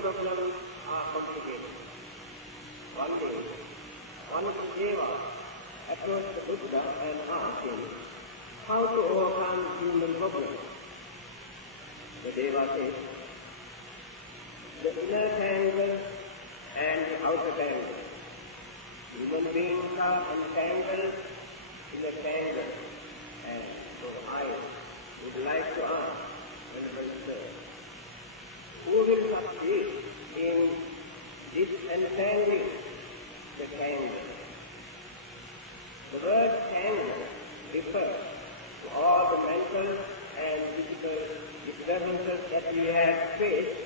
problems are complicated. One day, one Deva approached the Buddha and asked him how to overcome human problems. The Deva said, the inner tangle and the outer tangle. Human beings are entangled in a tangle, and so I would like to ask, Venerable Sir, who will succeed in disentangling the tangle? The word tangle refers to all the mental and physical disturbances that we have faced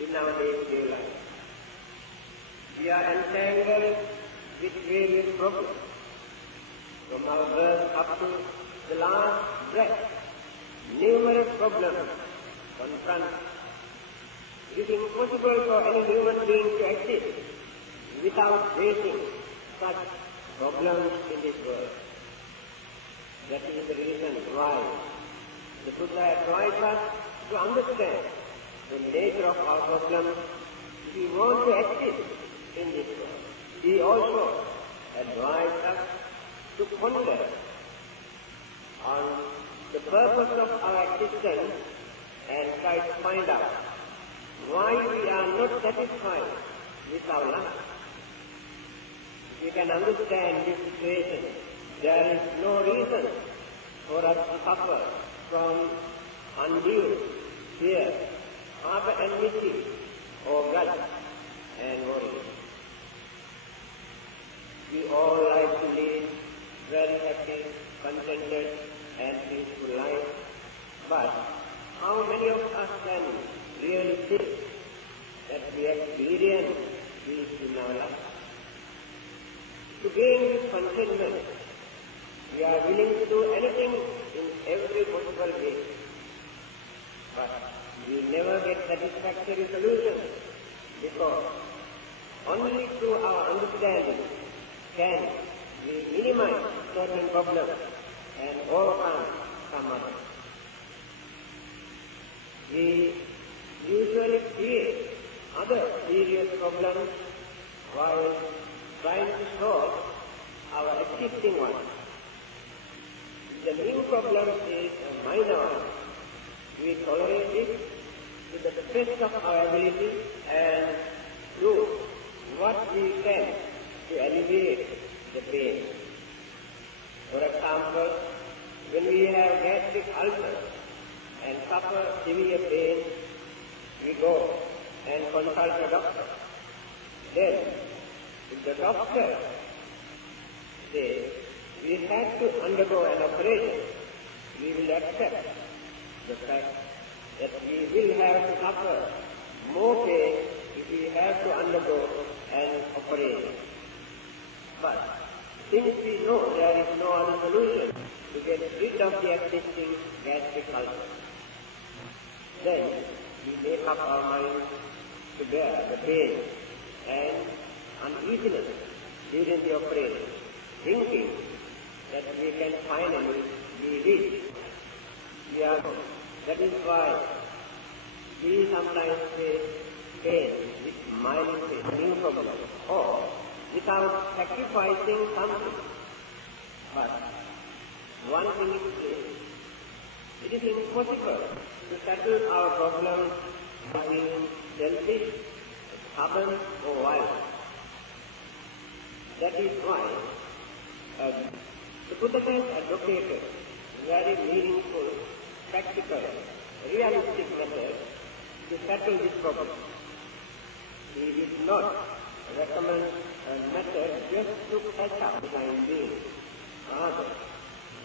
in our day-to-day life. We are entangled with various problems. From our birth up to the last breath, numerous problems confront us. It is impossible for any human being to exist without facing such problems in this world. That is the reason why the Buddha advised us to understand the nature of our problems if we want to exist in this world. He also advised us to ponder on the purpose of our existence and try to find out why we are not satisfied with our life. If we can understand this situation, there is no reason for us to suffer from undue fear, harbor enmity, or grudge and worry. We all like to lead very happy, contented, and peaceful life, but how many of us can really think that we experience peace in our life? To gain this contentment, we are willing to do anything in every possible way, but we never get satisfactory solutions because only through our understanding can we minimize certain problems and overcome some others. We usually create other serious problems while trying to solve our existing ones. The new problem is a minor one. We tolerate it to the best of our ability and do what we can to alleviate the pain. For example, when we have gastric ulcers and suffer severe pain, we go and consult a doctor. Then, if the doctor says we have to undergo an operation, we will accept the fact that we will have to suffer more pain if we have to undergo an operation. But since we know there is no other solution to get rid of the existing gastric ulcer, then we make up our minds to bear the pain and uneasiness during the operation, thinking that we can finally be rid. That is why we sometimes face pain with mild pain, new problem, or without sacrificing something. But one thing is clear, it is impossible to settle our problems by being selfish, stubborn, or violent. That is why the Buddha has advocated very meaningful, practical, realistic method to settle this problem. He did not recommend a method just to catch up behind being, rather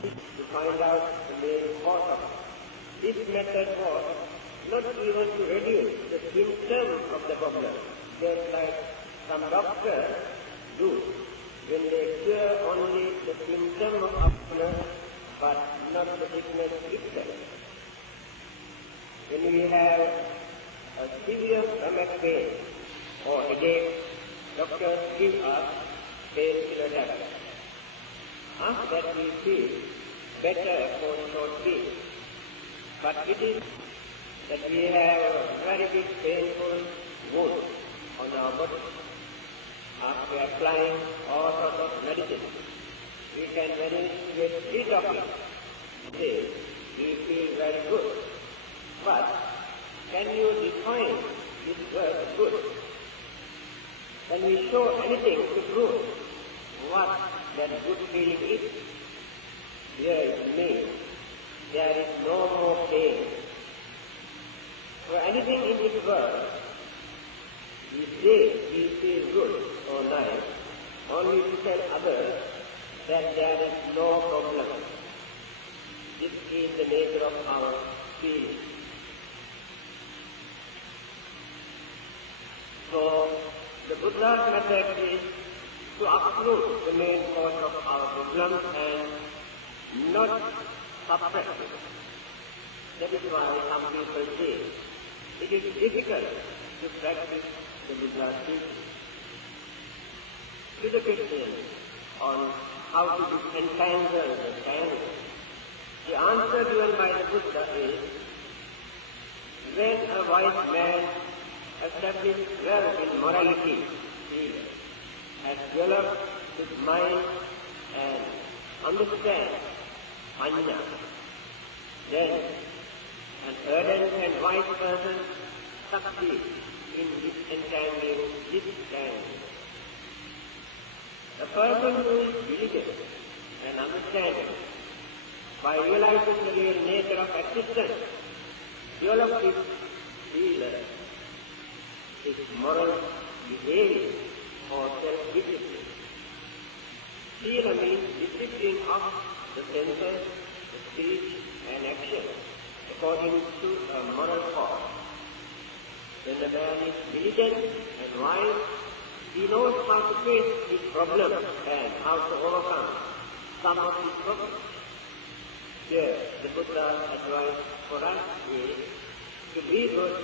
to find out the main cause of it. This method was not even to reduce the symptoms of the problem, just like some doctors do when they cure only the symptom of illness but not the sickness itself. When we have a severe stomach pain or headache, doctors give us painkiller tablets. After that we feel better for short period. But it is that we have a very big painful wound and is to get rid of it. This we feel very good. But can you define this word good? Can we show anything to prove what that good feeling is? Here it means there is no more pain. For anything in this world, we say we feel good or nice, only to tell others that there is no problem. This is the nature of our feeling. So, the Buddha's method is to uproot the main cause of our problems and not suppress it. That is why some people say it is difficult to practice the Buddha's teaching. To the question on how to disentangle the tangle, the answer given by the Buddha is, when a wise man established well in morality, he has developed his mind and understands Panya, then an ardent and wise person succeeds in disentangling this tangle. A person who is diligent and understanding, by realizing the real nature of existence, develops his feeler, his moral behavior or self-discipline. Sila means discipline of the senses, the speech and action according to a moral code. When a man is diligent and wise, he knows how to face his problems and how to overcome some of his problems. Here, the Buddha's advice for us is to be good,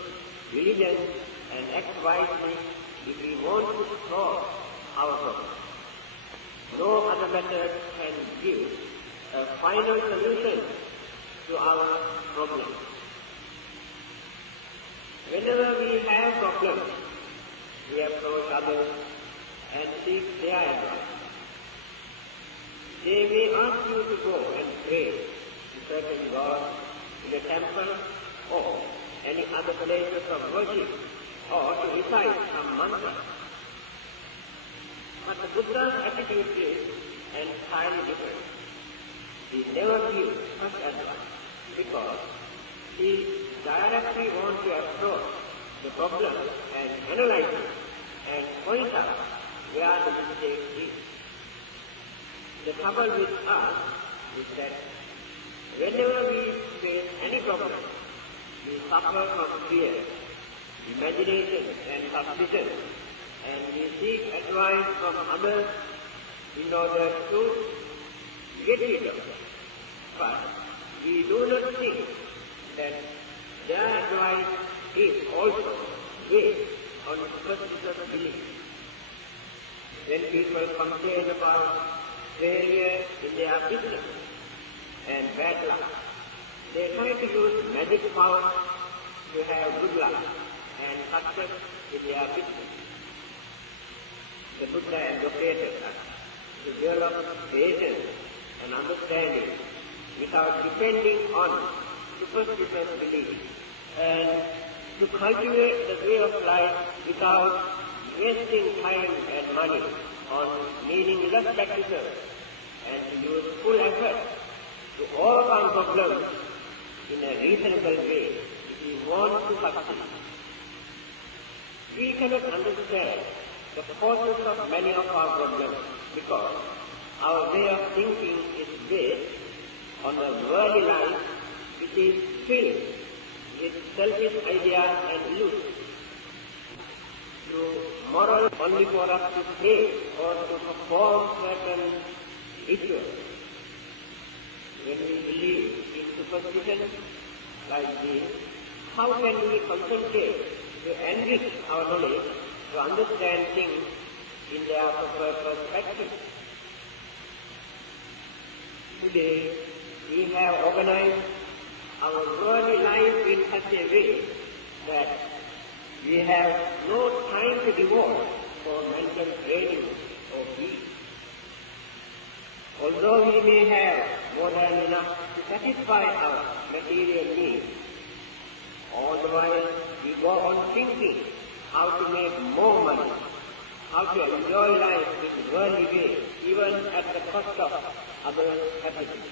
diligent, and act wisely if we want to solve our problems. No other method can give a final solution to our problems. Whenever we have problems, we approach others and seek their advice. They may ask you to go and pray to certain God in a temple or any other places of worship, or to recite some mantra. But the Buddha's attitude is entirely different. He never gives such advice because he directly wants to approach the problem and analyze it and point out where the mistake is. The trouble with us is that whenever we face any problem, we suffer from fear, imagination and suspicion, and we seek advice from others in order to get rid of it. But we do not think that their advice is also based on superstitious belief. When people complain about failure in their business and bad luck, they try to use magic power to have good luck and success in their business. The Buddha advocated us to develop patience and understanding without depending on superstitious belief, and to cultivate the way of life without wasting time and money on meaningless practices, and to use full effort to overcome problems in a reasonable way if we want to succeed. We cannot understand the causes of many of our problems because our way of thinking is based on a worldly life which is filled with selfish ideas and illusions. To moral only for us to pray or to perform certain rituals. When we believe in superstition like this, how can we concentrate to enrich our knowledge to understand things in their proper perspective? Today, we have organized our worldly life in such a way that we have no time to devote for mental training or peace. Although we may have more than enough to satisfy our material needs, all the while we go on thinking how to make more money, how to enjoy life in worldly ways, even at the cost of others' happiness.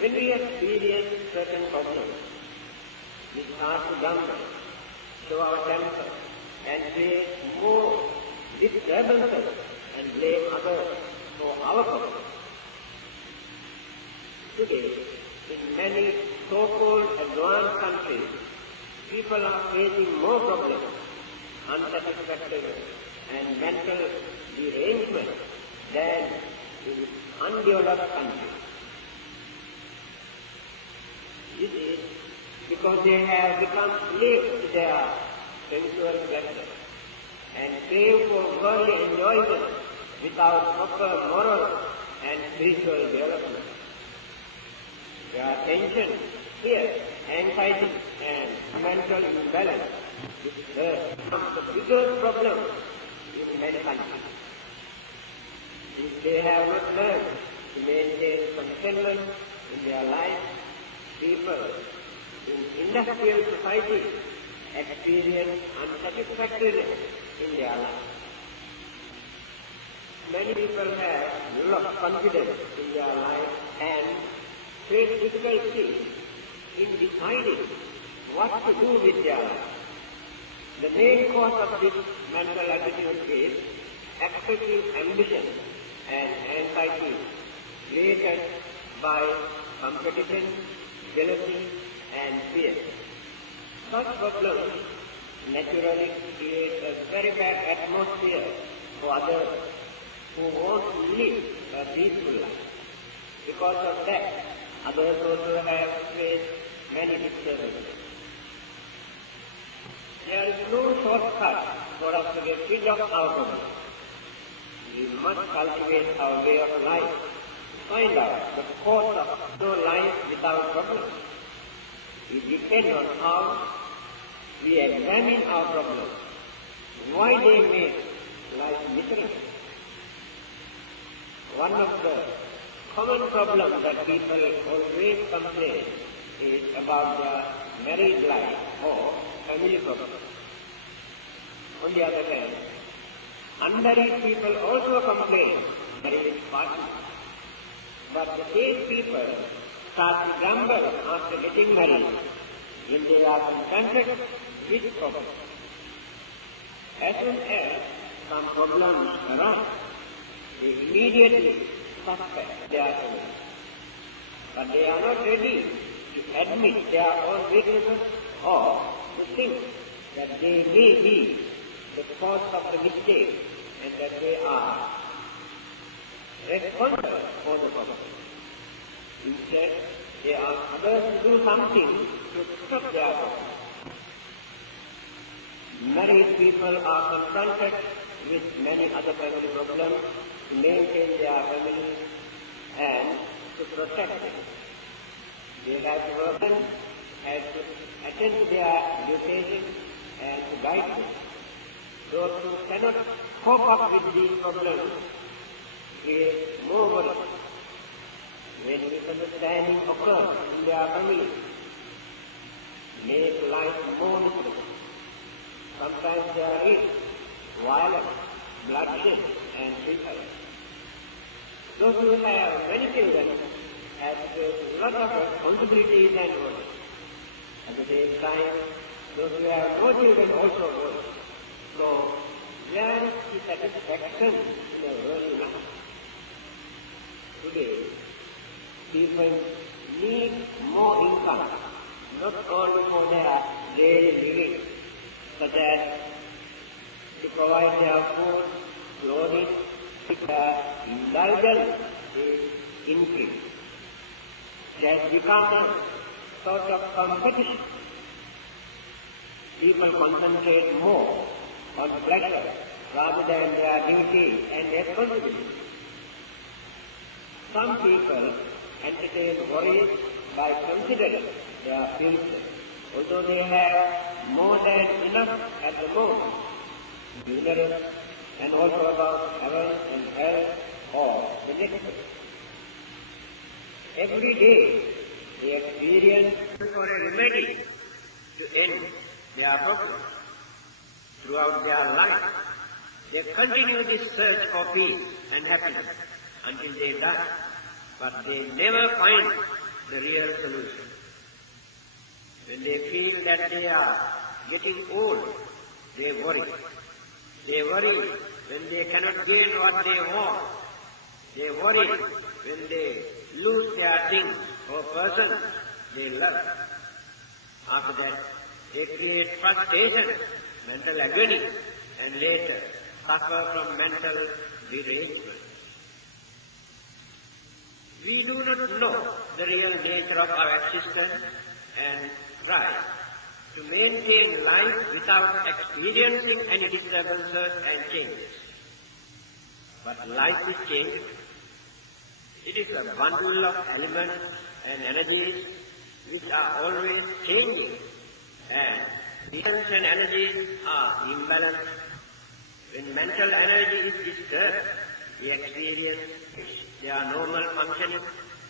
When we experience certain problems, we start to grumble, show our temper, and create more disturbances and blame others for our problems. Today, in many so-called advanced countries, people are facing more problems, unsatisfactoriness, and mental derangement than in undeveloped countries. This is because they have become slaves to their sensual pleasure and crave for worldly enjoyment without proper moral and spiritual development. Their tension, fear, anxiety, and mental imbalance is the biggest problem in many countries. Since they have not learned to maintain contentment in their life, people in industrial society experience unsatisfactoriness in their life. Many people have lost confidence in their life and face difficulty in deciding what to do with their life. The main cause of this mental attitude is excessive ambition and anxiety created by competition, jealousy, and fear. Such problems naturally create a very bad atmosphere for others who want to live a peaceful life. Because of that, others also have faced many disturbances. There is no shortcut for us to get rid of our problems. We must cultivate our way of life to find out the cause of no life without problems. We depend on how we examine our problems, why they make life miserable. One of the common problems that people always complain is about their married life or family problems. On the other hand, unmarried people also complain marriage partners. But the same people start to grumble after getting married when they are confronted with problems. As soon as some problems arise, they immediately suspect their problems. But they are not ready to admit their own weaknesses or to think that they may be the cause of the mistake and that they are responsible for the problem. Instead, they ask others to do something to stop their problem. Married people are confronted with many other family problems to maintain their family and to protect them. They have to work and to attend to their education and to guide them. Those who cannot cope up with these problems create more worry. When misunderstanding occurs in their family, make life more miserable. Sometimes there is violence, bloodshed, and suicide. Those who have many children have a lot of responsibilities and work. At the same time, those who have no children also work. So, where is the satisfaction in the worldly life? Today, people need more income, not only for their daily living, such as to provide their food, clothing, their indulgence is increased. It has become a sort of competition. People concentrate more on pleasure rather than their duty and responsibility. Some people entertain worries by considering their future, although they have more than enough at the moment. Ignorance and also about heaven and hell or the next day. Every day they experience for a remedy to end their problems. Throughout their life, they continue this search for peace and happiness until they die, but they never find the real solution. When they feel that they are getting old, they worry. They worry when they cannot gain what they want. They worry when they lose their things or person they love. After that, they create frustration, mental agony, and later suffer from mental derangement. We do not know the real nature of our existence and try to maintain life without experiencing any disturbances and changes. But life is changing. It is a bundle of elements and energies which are always changing, and the elements and energies are imbalanced. When mental energy is disturbed, we experience their normal functioning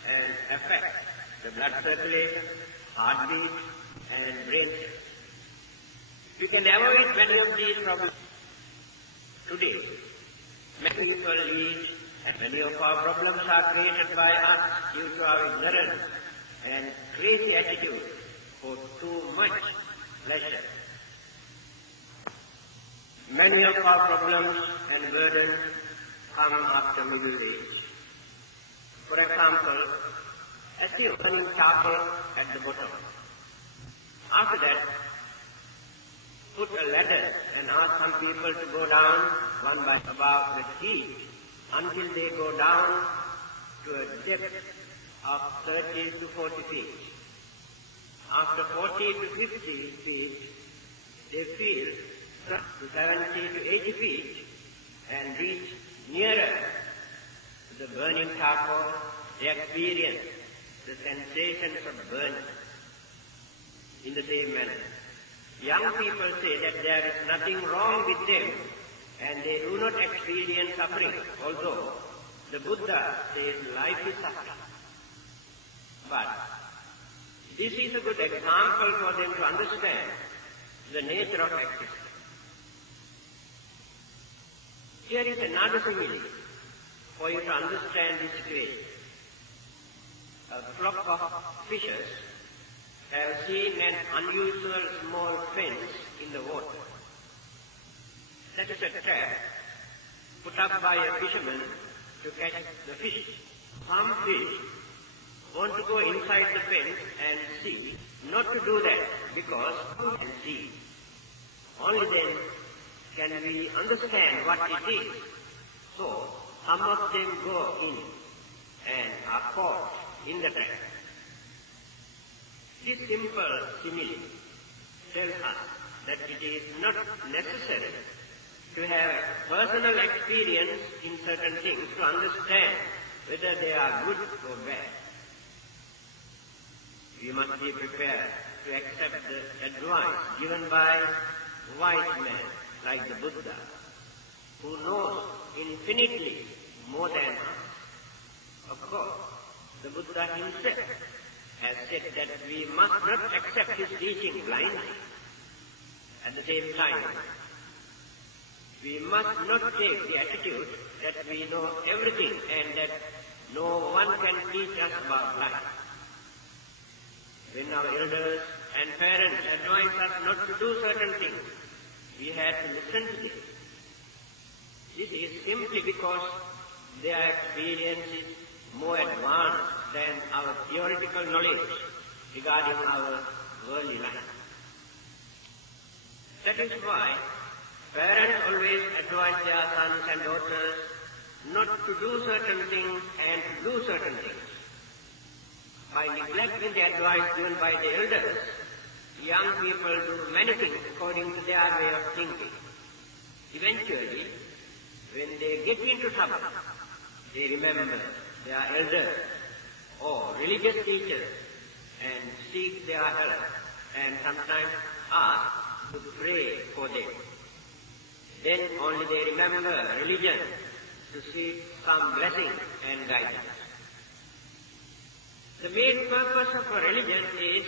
and affect the blood circulation, heartbeat, and brain cells. We can avoid many of these problems. Today, many people lead, and many of our problems are created by us due to our ignorance and crazy attitude for too much pleasure. Many of our problems and burdens come after middle age. For example, assume burning charcoal at the bottom. After that, put a ladder and ask some people to go down one by above the heat until they go down to a depth of 30 to 40 feet. After 40 to 50 feet, they feel to 70 to 80 feet and reach nearer to the burning charcoal. They experience the sensations of burning. In the same manner, young people say that there is nothing wrong with them and they do not experience suffering, although the Buddha says life is suffering. But this is a good example for them to understand the nature of existence. Here is another simile for you to understand this situation. A flock of fishes have seen an unusual small fence in the water. That is a trap put up by a fisherman to catch the fish. Some fish want to go inside the fence and see, not to do that because we can see. Only then can we understand what it is. So, some of them go in and are caught in the trap. This simple simile tells us that it is not necessary to have personal experience in certain things to understand whether they are good or bad. We must be prepared to accept the advice given by wise men like the Buddha, who knows infinitely more than us. Of course, the Buddha himself has said that we must not accept his teaching blindly. At the same time, we must not take the attitude that we know everything and that no one can teach us about life. When our elders and parents advise us not to do certain things, we have to listen to them. This is simply because their experience is more advanced than our theoretical knowledge regarding our worldly life. That is why parents always advise their sons and daughters not to do certain things and to do certain things. By neglecting the advice given by the elders, young people do many things according to their way of thinking. Eventually, when they get into trouble, they remember their elders or religious teachers and seek their help and sometimes ask to pray for them. Then only they remember religion to seek some blessing and guidance. The main purpose of a religion is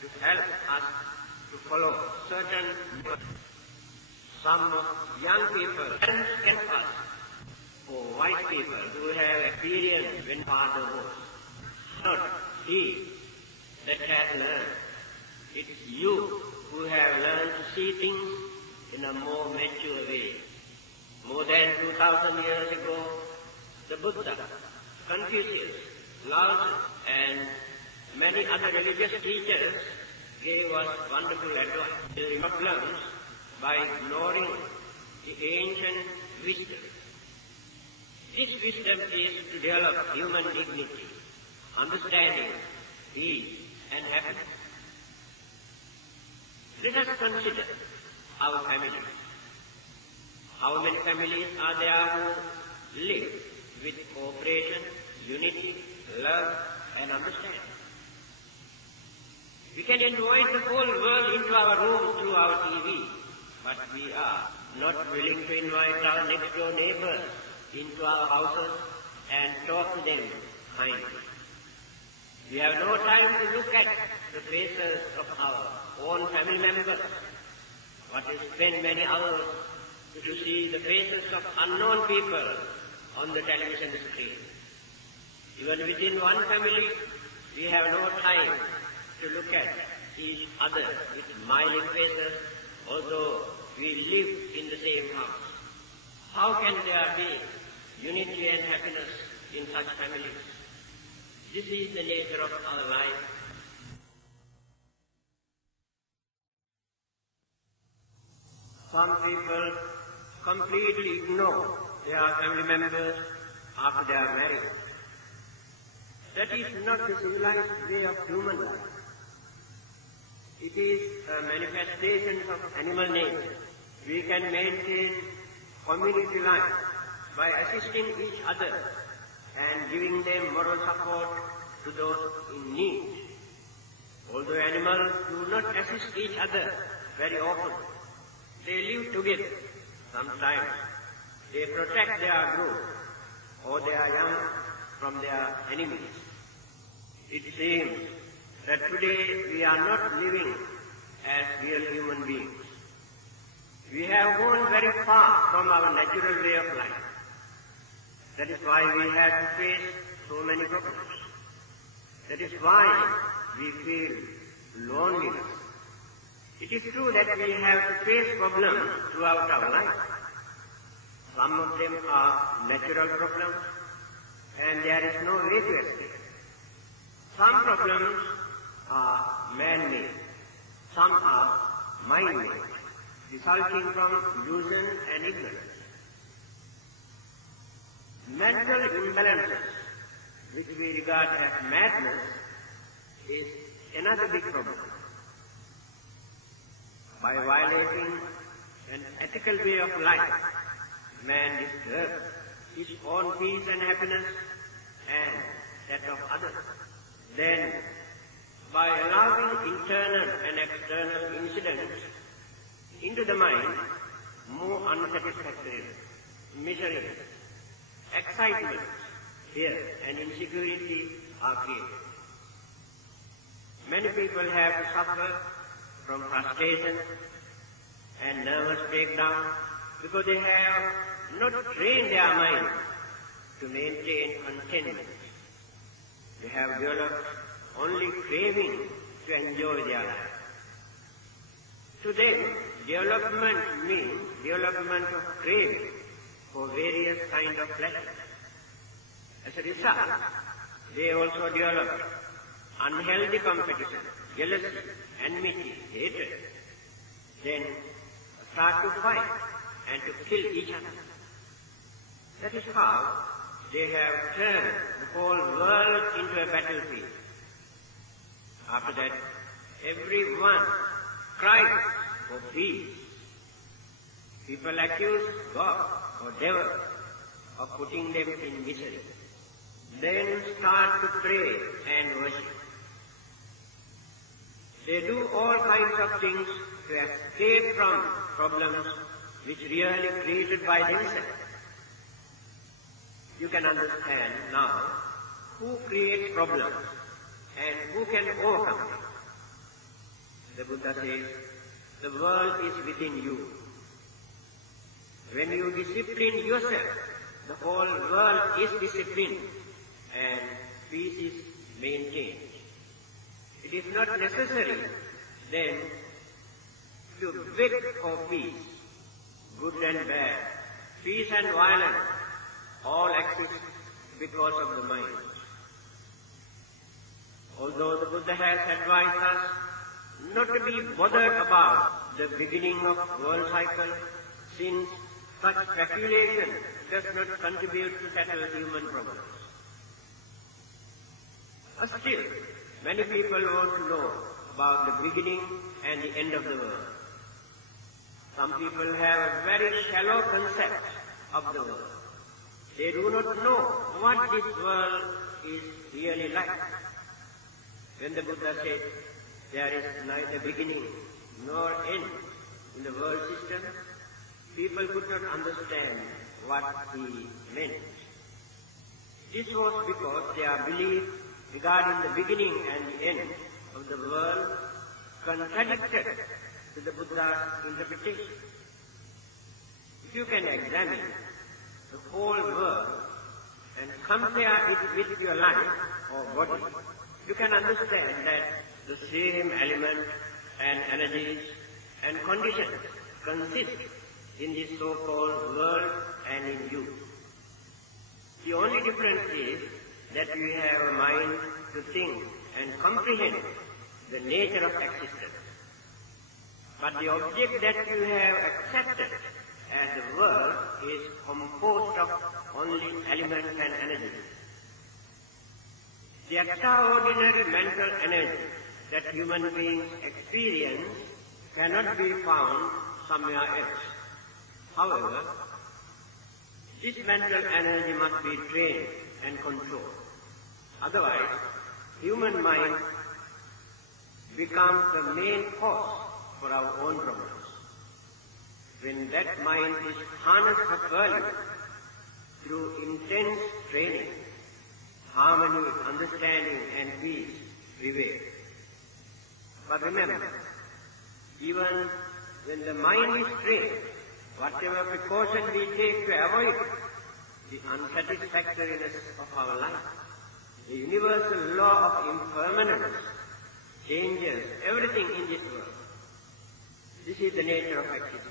to help us to follow certain some young people, parents can ask for wise people who have experience when father was. Not he that has learned. It's you who have learned to see things in a more mature way. More than 2,000 years ago, the Buddha, Confucius, Lao Tzu, and many other religious teachers gave us wonderful advice in problems by ignoring the ancient wisdom. This wisdom is to develop human dignity, understanding, peace, and happiness. Let us consider our families. How many families are there who live with cooperation, unity, love, and understanding? We can invite the whole world into our room through our TV, but we are not willing to invite our next door neighbors into our houses and talk to them kindly. We have no time to look at the faces of our own family members, but we spend many hours to see the faces of unknown people on the television screen. Even within one family, we have no time to look at each other with smiling faces, although we live in the same house. How can there be unity and happiness in such families? This is the nature of our life. Some people completely ignore their family members after they are married. That is not the civilized way of human life. It is a manifestation of animal nature. We can maintain community life by assisting each other and giving them moral support to those in need. Although animals do not assist each other very often, they live together. Sometimes they protect their group or their young from their enemies. It seems that today we are not living as real human beings. We have gone very far from our natural way of life. That is why we have to face so many problems. That is why we feel loneliness. It is true that we have to face problems throughout our life. Some of them are natural problems, and there is no way to escape. Some problems are man-made. Some are mind-made, resulting from illusion and ignorance. Mental imbalances, which we regard as madness, is another big problem. By violating an ethical way of life, man disturbs his own peace and happiness and that of others. Then, by allowing internal and external incidents into the mind, more unsatisfactory, misery, excitement, fear, and insecurity are created. Many people have to suffer from frustration and nervous breakdown because they have not trained their mind to maintain contentment. They have developed only craving to enjoy their life. To them, development means development of craving for various kinds of pleasure. As a result, they also develop unhealthy competition, jealousy, enmity, hatred. Then start to fight and to kill each other. That is how they have turned the whole world into a battlefield. After that, everyone cries for peace. People accuse God or devil of putting them in misery. Then start to pray and worship. They do all kinds of things to escape from problems which really created by themselves. you can understand now who creates problems and who can overcome them. The Buddha says, the world is within you. When you discipline yourself, the whole world is disciplined and peace is maintained. It is not necessary then to beg for peace. Good and bad, peace and violence, all exist because of the mind. Although the Buddha has advised us not to be bothered about the beginning of world cycle, since such speculation does not contribute to settle human problems. Still, many people want to know about the beginning and the end of the world. Some people have a very shallow concept of the world. They do not know what this world is really like. When the Buddha said there is neither beginning nor end in the world system, people could not understand what he meant. This was because their belief regarding the beginning and the end of the world contradicted to the Buddha's interpretation. If you can examine the whole world and compare it with your life or body, you can understand that the same elements and energies and conditions consist in this so-called world and in you. The only difference is that you have a mind to think and comprehend the nature of existence. But the object that you have accepted as the world is composed of only elements and energies. The extraordinary mental energy that human beings experience cannot be found somewhere else. However, this mental energy must be trained and controlled. Otherwise, human mind becomes the main cause for our own problems. When that mind is harnessed for value through intense training, harmony, understanding and peace prevail. But remember, even when the mind is trained, whatever precaution we take to avoid the unsatisfactoriness of our life, the universal law of impermanence changes everything in this world. This is the nature of existence.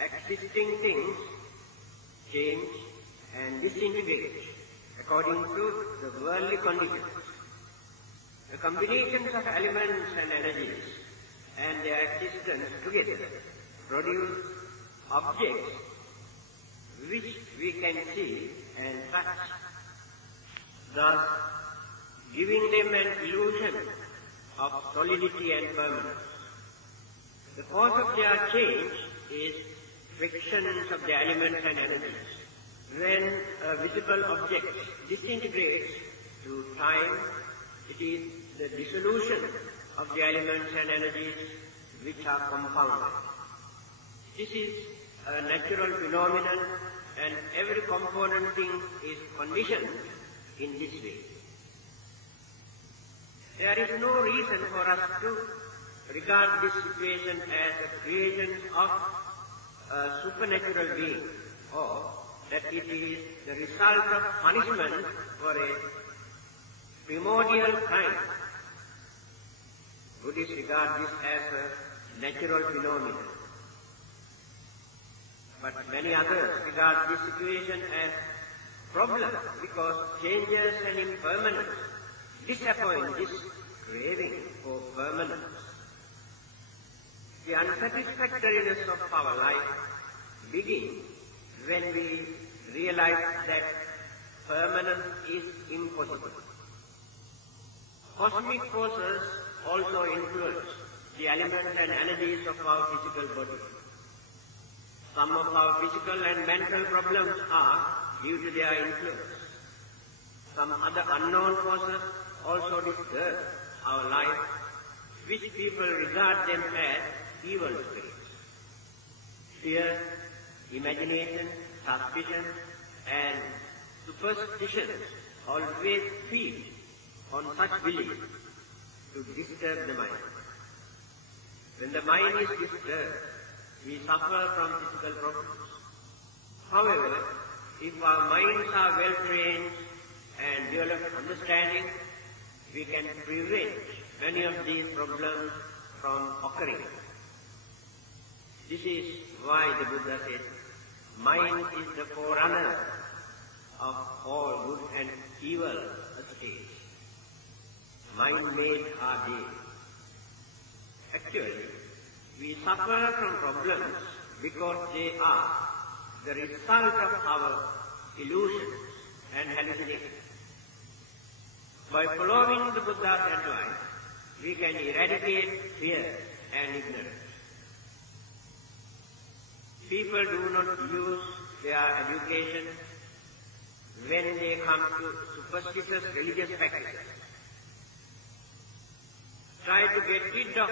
Existing things change and disintegrate according to the worldly conditions. The combinations of elements and energies and their existence together produce objects which we can see and touch, thus giving them an illusion of solidity and permanence. The cause of their change is frictions of the elements and energies. When a visible object disintegrates through time, it is the dissolution of the elements and energies which are compounded. This is a natural phenomenon and every component thing is conditioned in this way. There is no reason for us to regard this situation as a creation of a supernatural being or that it is the result of punishment for a primordial crime. Buddhists regard this as a natural phenomenon. But many others regard this situation as problem because changes and impermanence disappoint this craving for permanence. The unsatisfactoriness of our life begins when we realize that permanence is impossible. Cosmic forces also influence the elements and energies of our physical body. Some of our physical and mental problems are due to their influence. Some other unknown forces also disturb our life, which people regard them as evil spirits. Fear, imagination, suspicion, and superstitions always feed on such beliefs to disturb the mind. When the mind is disturbed, we suffer from physical problems. However, if our minds are well trained and develop understanding, we can prevent many of these problems from occurring. This is why the Buddha said, mind is the forerunner of all good and evil states. Mind made our day. Actually, we suffer from problems because they are the result of our illusions and hallucinations. By following the Buddha's advice, we can eradicate fear and ignorance. People do not use their education when they come to superstitious religious practices. Try to get rid of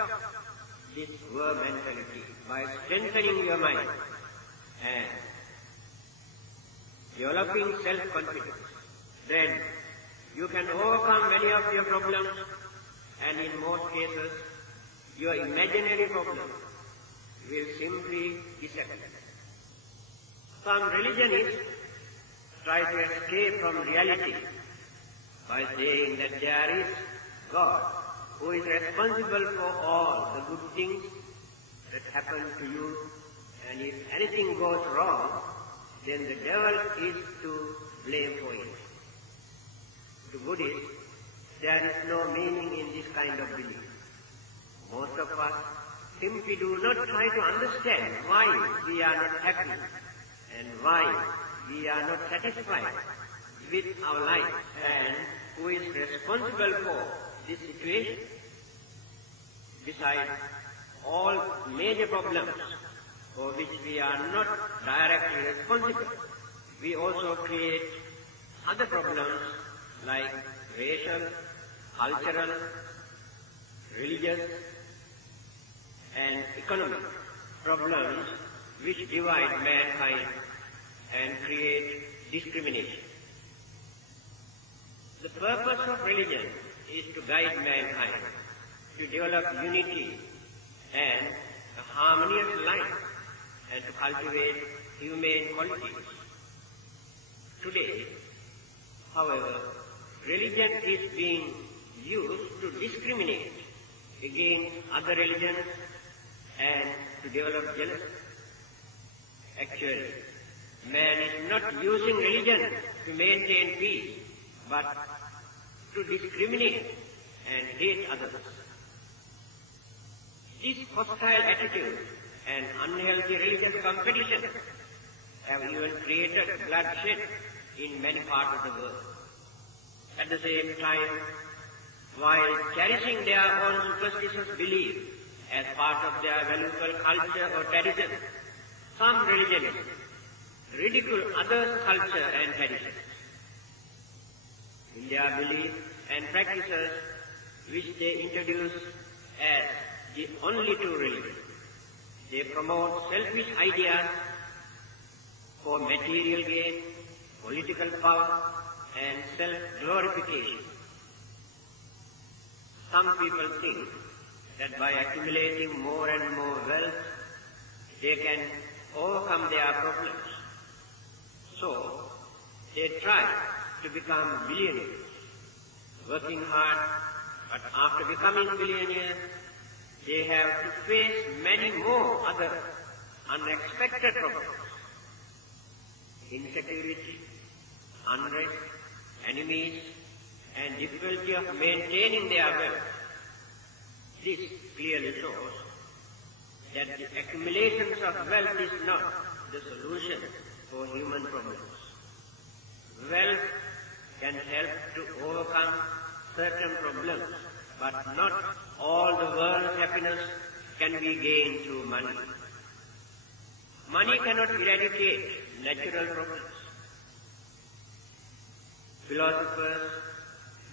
this poor mentality by strengthening your mind and developing self-confidence. Then you can overcome many of your problems, and in most cases, your imaginary problems will simply disappear. Some religionists try to escape from reality by saying that there is God who is responsible for all the good things that happen to you, and if anything goes wrong, then the devil is to blame for it. To Buddhists, there is no meaning in this kind of belief. Most of us simply do not try to understand why we are not happy and why we are not satisfied with our life and who is responsible for this situation. Besides all major problems for which we are not directly responsible, we also create other problems like racial, cultural, religious, and economic problems which divide mankind and create discrimination. The purpose of religion is to guide mankind to develop unity and a harmonious life and to cultivate humane qualities. Today, however, religion is being used to discriminate against other religions and to develop jealousy. Actually, man is not using religion to maintain peace, but to discriminate and hate others. This hostile attitude and unhealthy religious competition have even created bloodshed in many parts of the world. At the same time, while cherishing their own superstitious beliefs as part of their valuable culture or tradition, some religions ridicule others' culture and traditions. In their beliefs and practices, which they introduce as the only true religion, they promote selfish ideas for material gain, political power, and self-glorification. Some people think that by accumulating more and more wealth, they can overcome their problems. So, they try to become billionaires, working hard, but after becoming billionaires, they have to face many more other unexpected problems. Insecurity, unrest, enemies, and difficulty of maintaining their wealth. This clearly shows that the accumulations of wealth is not the solution for human problems. Wealth can help to overcome certain problems, but not all the world's happiness can be gained through money. Money cannot eradicate natural problems. Philosophers,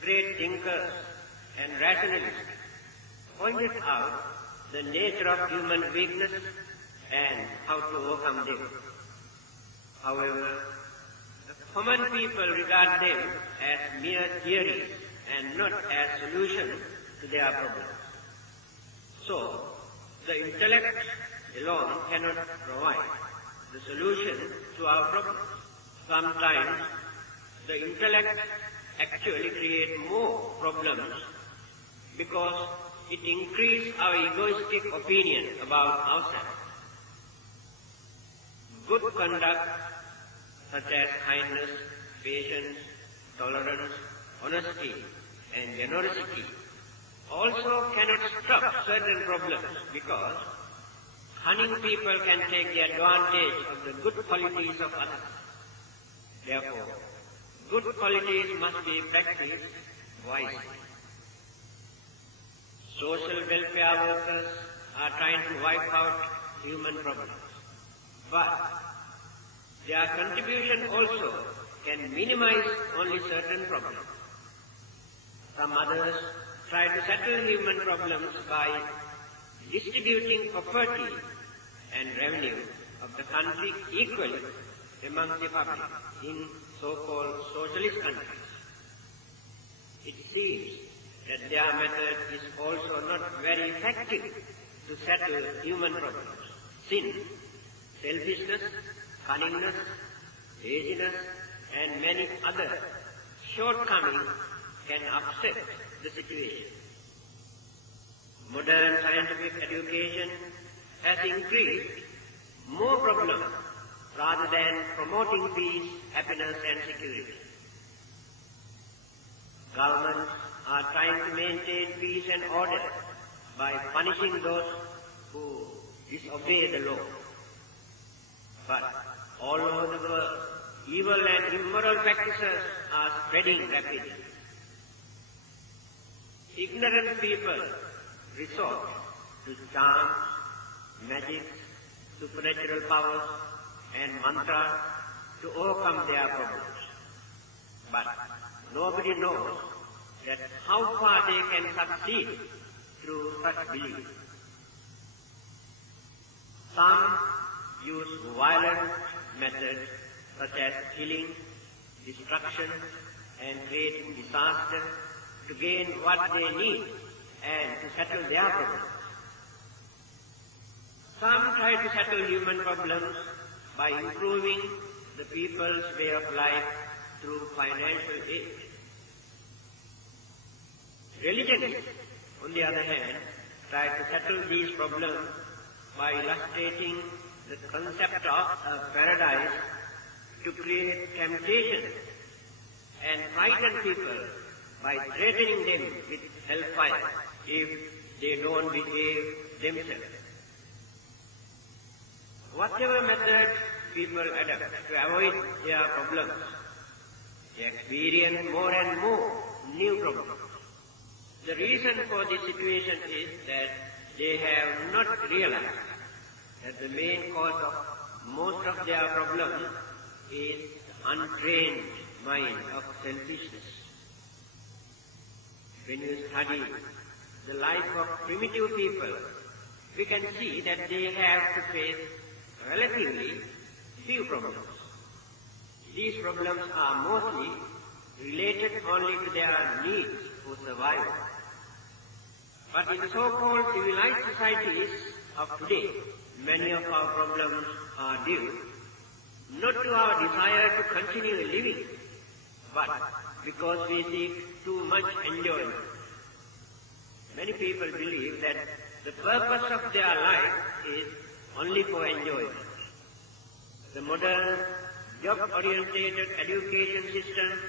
great thinkers, and rationalists pointed out the nature of human weakness and how to overcome them. However, the common people regard them as mere theories and not as solutions to their problems. So, the intellect alone cannot provide the solution to our problems. Sometimes the intellect actually creates more problems because it increases our egoistic opinion about ourselves. Good conduct, such as kindness, patience, tolerance, honesty, and generosity, also cannot stop certain problems because cunning people can take the advantage of the good qualities of others. Therefore, good qualities must be practiced wisely. Social welfare workers are trying to wipe out human problems, but their contribution also can minimize only certain problems. Some others try to settle human problems by distributing property and revenue of the country equally among the public in so-called socialist countries. It seems that their method is also not very effective to settle human problems, since selfishness, cunningness, laziness, and many other shortcomings can upset the situation. Modern scientific education has increased more problems rather than promoting peace, happiness, and security. Governments are trying to maintain peace and order by punishing those who disobey the law. But all over the world, evil and immoral practices are spreading rapidly. Ignorant people resort to charms, magic, supernatural powers, and mantras to overcome their problems. But nobody knows that how far they can succeed through such belief. Some use violent methods such as killing, destruction, and creating disaster to gain what they need and to settle their problems. Some try to settle human problems by improving the people's way of life through financial aid. Religions, on the other hand, try to settle these problems by illustrating the concept of a paradise to create temptation and frighten people by threatening them with hellfire if they don't behave themselves. Whatever method people adopt to avoid their problems, they experience more and more new problems. The reason for this situation is that they have not realized that the main cause of most of their problems is the untrained mind of selfishness. When you study the life of primitive people, we can see that they have to face relatively few problems. These problems are mostly related only to their needs for survival. But in the so-called civilized societies of today, many of our problems are due not to our desire to continue living, but because we seek too much enjoyment. Many people believe that the purpose of their life is only for enjoyment. The modern job-oriented education system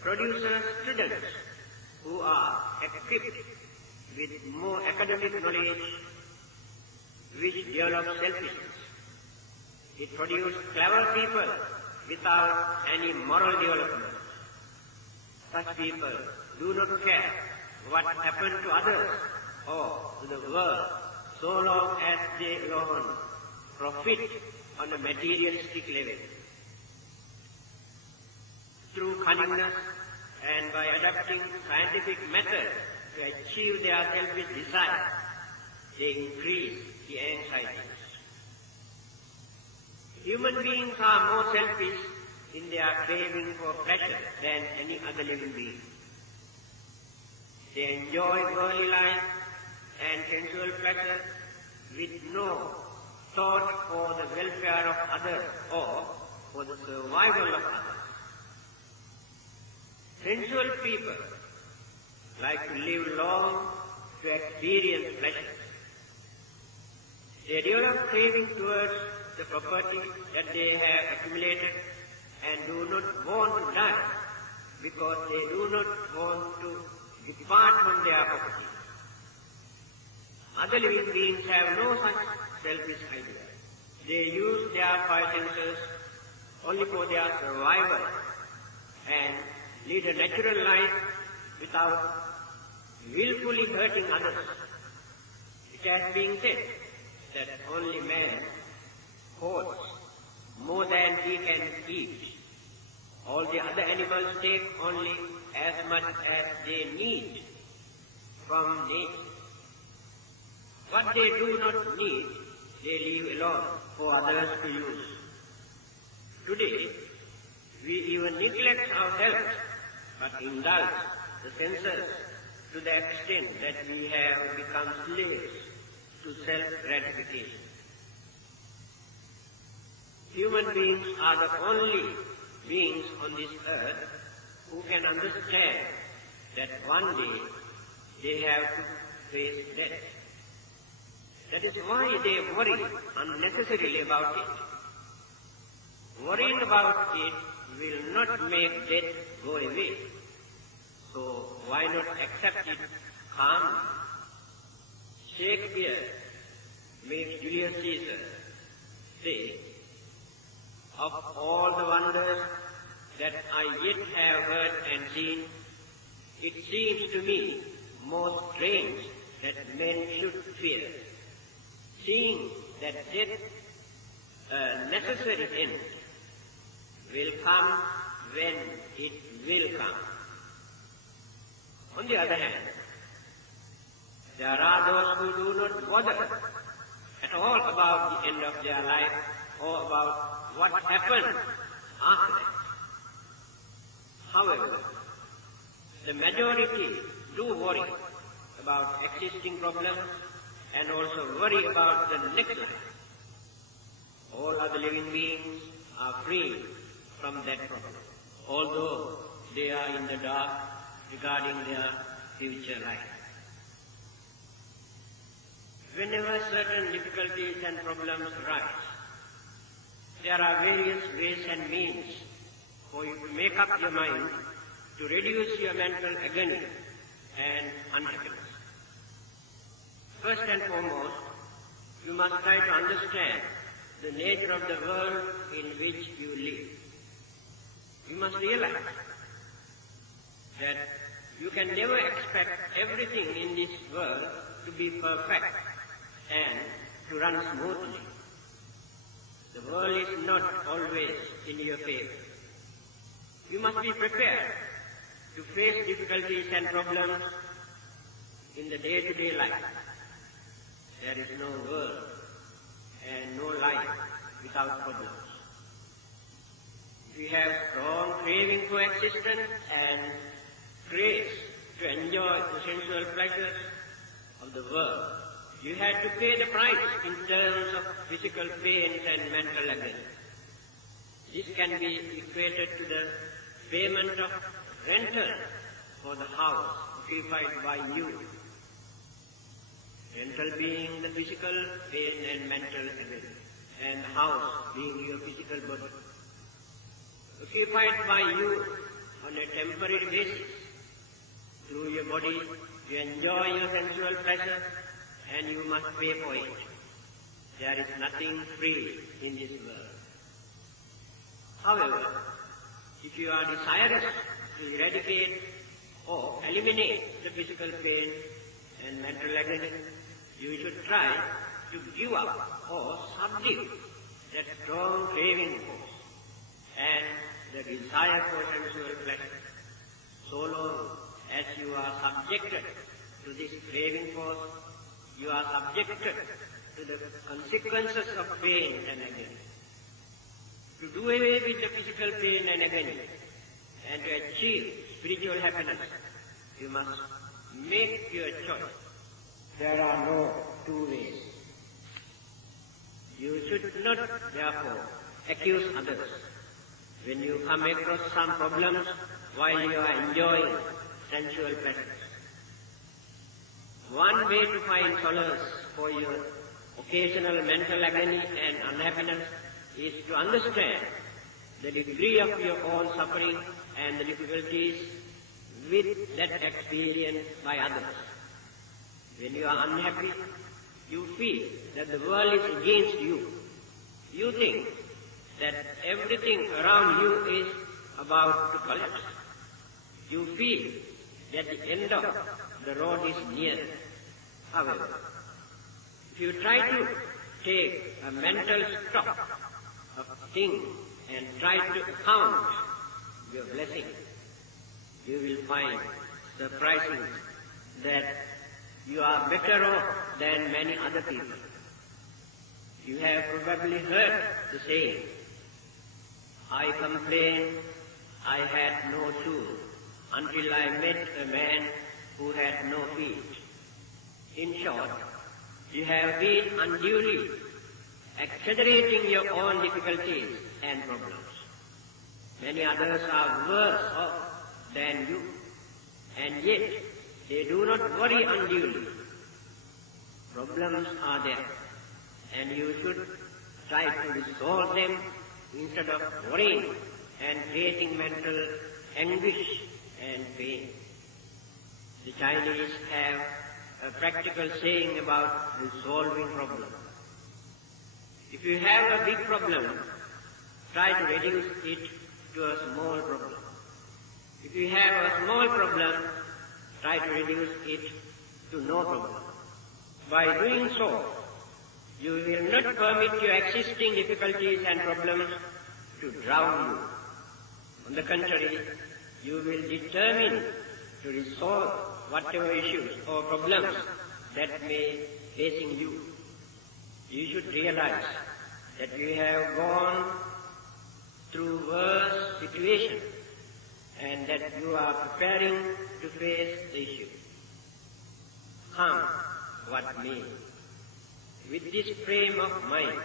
produces students who are equipped with more academic knowledge, which develops selfishness. It produces clever people without any moral development. Such people do not care what happens to others or to the world so long as they alone profit on a materialistic level. Through cunningness and by adopting scientific methods to achieve their selfish desire, they increase the anxieties. Human beings are more selfish in their craving for pleasure than any other living being. They enjoy worldly life and sensual pleasure with no thought for the welfare of others or for the survival of others. Sensual people like to live long to experience pleasure. They develop craving towards the property that they have accumulated and do not want to die because they do not want to depart from their property. Other living beings have no such selfish idea. They use their five senses only for their survival and lead a natural life without willfully hurting others. It has been said that only man hoards more than he can eat. All the other animals take only as much as they need from nature. What they do not need, they leave alone for others to use. Today, we even neglect our health, but indulge the senses to the extent that we have become slaves to self-gratification. Human beings are the only beings on this earth who can understand that one day they have to face death. That is why they worry unnecessarily about it. Worrying about it will not make death go away. So why not accept it calmly? Shakespeare makes Julius Caesar say, "Of all the wonders that I yet have heard and seen, it seems to me most strange that men should fear, seeing that death, a necessary end, will come when it will come." On the other hand, there are those who do not bother at all about the end of their life or about what happens after that. However, the majority do worry about existing problems and also worry about the next life. All other living beings are free from that problem, although they are in the dark regarding their future life. Whenever certain difficulties and problems arise, there are various ways and means for you to make up your mind to reduce your mental agony and unhappiness. First and foremost, you must try to understand the nature of the world in which you live. You must realize that you can never expect everything in this world to be perfect and to run smoothly. The world is not always in your favor. You must be prepared to face difficulties and problems in the day-to-day life. There is no world and no life without problems. We have strong craving for existence and grace to enjoy the sensual pleasures of the world. You had to pay the price in terms of physical pains and mental agony. This can be equated to the payment of rental for the house occupied by you. Rental being the physical pain and mental agony, and the house being your physical body. Occupied by you on a temporary basis. Through your body, you enjoy your sensual pleasure, and you must pay for it. There is nothing free in this world. However, if you are desirous to eradicate or eliminate the physical pain and mental agony, you should try to give up or subdue that strong craving force and the desire for sensual pleasure. So long as you are subjected to this craving force, you are subjected to the consequences of pain and agony. To do away with the physical pain and agony and to achieve spiritual happiness, you must make your choice. There are no two ways. You should not, therefore, accuse others when you come across some problems while you are enjoying sensual pleasures. One way to find solace for your occasional mental agony and unhappiness is to understand the degree of your own suffering and the difficulties with that experienced by others. When you are unhappy, you feel that the world is against you. You think that everything around you is about to collapse. You feel that the end of the road is near. However, if you try to take a mental stock of things and try to count your blessings, you will find surprisingly that you are better off than many other people. You have probably heard the saying, I complained I had no shoes until I met a man who had no feet. In short, you have been unduly exaggerating your own difficulties and problems. Many others are worse off than you, and yet they do not worry unduly. Problems are there, and you should try to resolve them instead of worrying and creating mental anguish and pain. The Chinese have a practical saying about resolving problems. If you have a big problem, try to reduce it to a small problem. If you have a small problem, try to reduce it to no problem. By doing so, you will not permit your existing difficulties and problems to drown you. On the contrary, you will determine to resolve whatever issues or problems that may be facing you. You should realize that you have gone through worse situations and that you are preparing to face the issue. Come what may. With this frame of mind,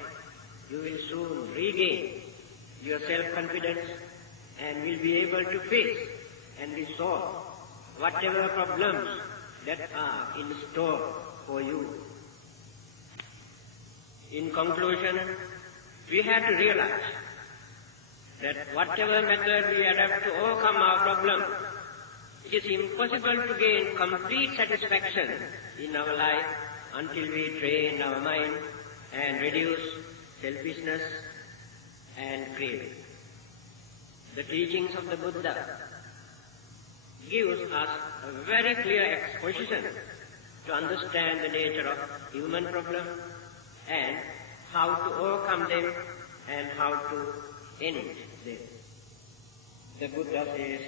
you will soon regain your self-confidence and will be able to face and resolve whatever problems that are in store for you. In conclusion, we have to realize that whatever method we adopt to overcome our problem, it is impossible to gain complete satisfaction in our life until we train our mind and reduce selfishness and craving. The teachings of the Buddha gives us a very clear exposition to understand the nature of human problems and how to overcome them and how to end them. The Buddha says,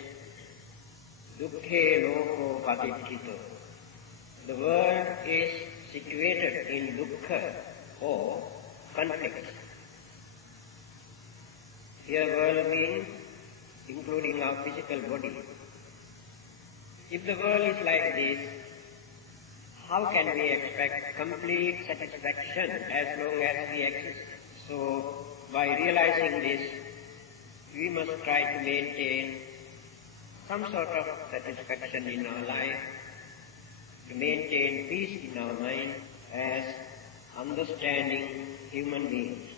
Dukkhe loko patikkito. The world is situated in dukkha or conflict. Here world means including our physical body. If the world is like this, how can we expect complete satisfaction as long as we exist? So, by realizing this, we must try to maintain some sort of satisfaction in our life, to maintain peace in our mind as understanding human beings.